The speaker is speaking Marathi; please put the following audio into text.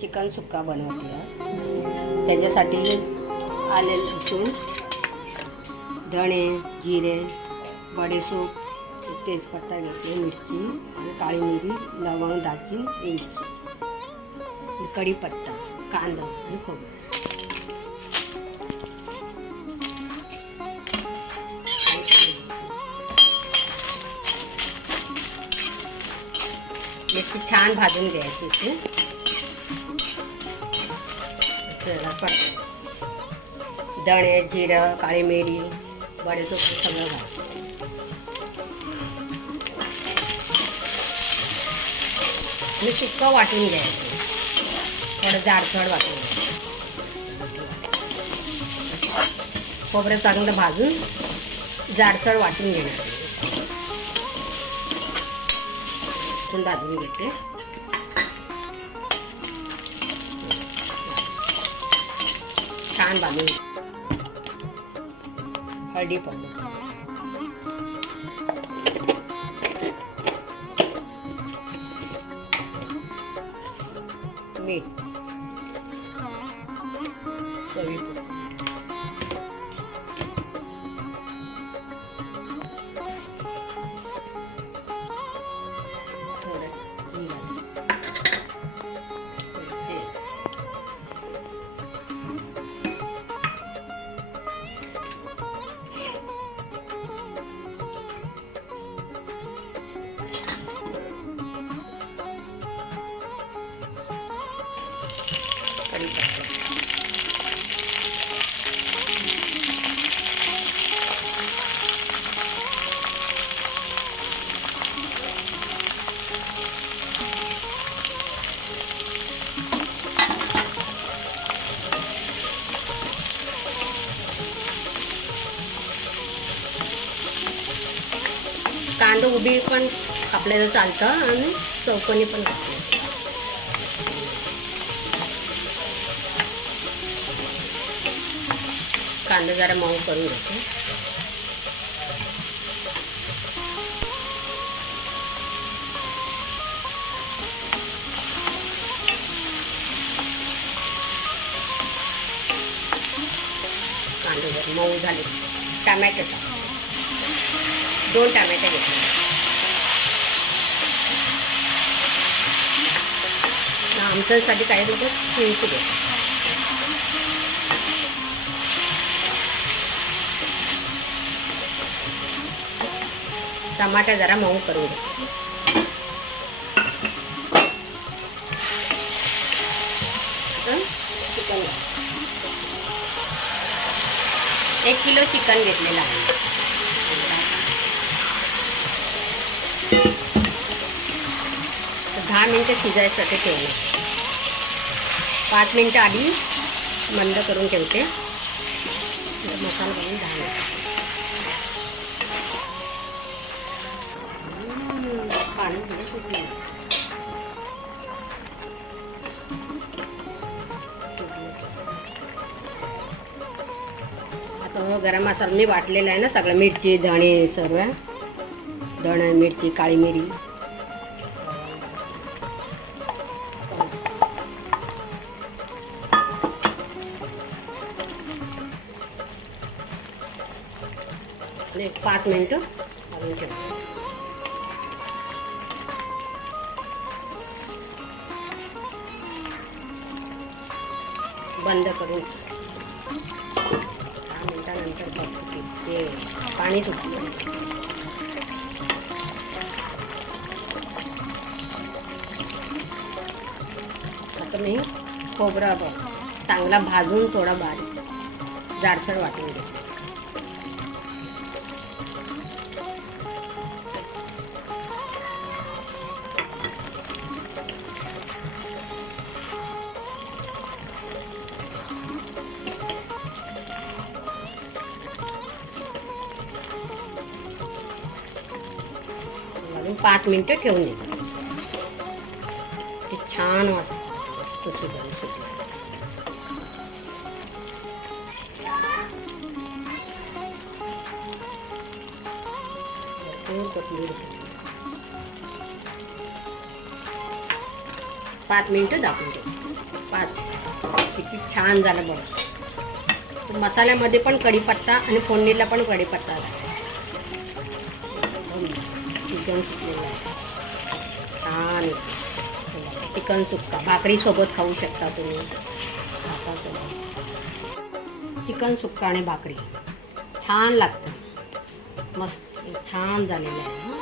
चिकन सुक्का बनवते आहे। त्याच्यासाठी आले लसूण, धणे, जिरे, बडीशेप, तेजपत्ता घेतले, मिरची आणि काळी मिरी, लवंग, दालचिनी, वेलची, कढीपत्ता, कांदा आणि खोबरं। मिरची छान भाजून घ्यायची। धणे, जिरं, काळी मिरी, बडीशेप सगळं घालायचं। आणि सुक्का वाटून घ्यायचं, थोडं जाडसर वाटून घ्यायचं। खोबरं चांगलं भाजून जाडसर वाटून घेणार। भाजून घेते। छान भाजून हळदी पावडर, मीठ, चवीपुरतं, कांदा उभी पण कापलेलं चालतं आणि चौकोनी पण कापलं। कांदा जरा मऊ करून घेते। कांदे जर मऊ झाले, टमॅटो टाक, 2 टमॅटो घेतले। आमच्यासाठी काही लोक चिंच घेतात। टमाटा जरा मऊ करून घेते। चिकन 1 किलो चिकन घेतलेलं आहे। 10 मिनिटं शिजायसाठी ठेवले। 5 मिनिटं आधी मंद करून ठेवते। मसाला घालून 10 मिनिटं। पाणी सुटलं। आता गरम मसाला मी वाटलेला आहे ना सगळं, मिरची, धणे, सर्व धणे, मिरची, काळी मिरी, आणि 5 मिनिटं घालून ठेवते। बंद करून 10 मिनिटानंतर बघते ते पाणी सुटलं। आता मी खोबरं चांगला भाजून थोडा बारीक जाडसर वाटून घेते। घालून 5 मिनिटं ठेवून देते। ते छान वाजतं सुद्धा सुटलं। 5 मिनिटं झाकून ठेवू. 5. किती छान झालं बघा. मसाल्यामध्ये पण कढीपत्ता आणि फोडणीला पण कढीपत्ता एकदम छान. चिकन सुक्का भाकरीसोबत खाऊ शकता तुम्ही. चिकन सुक्का आणि भाकरी छान लागतं. मस्त छान झालेलं आहे.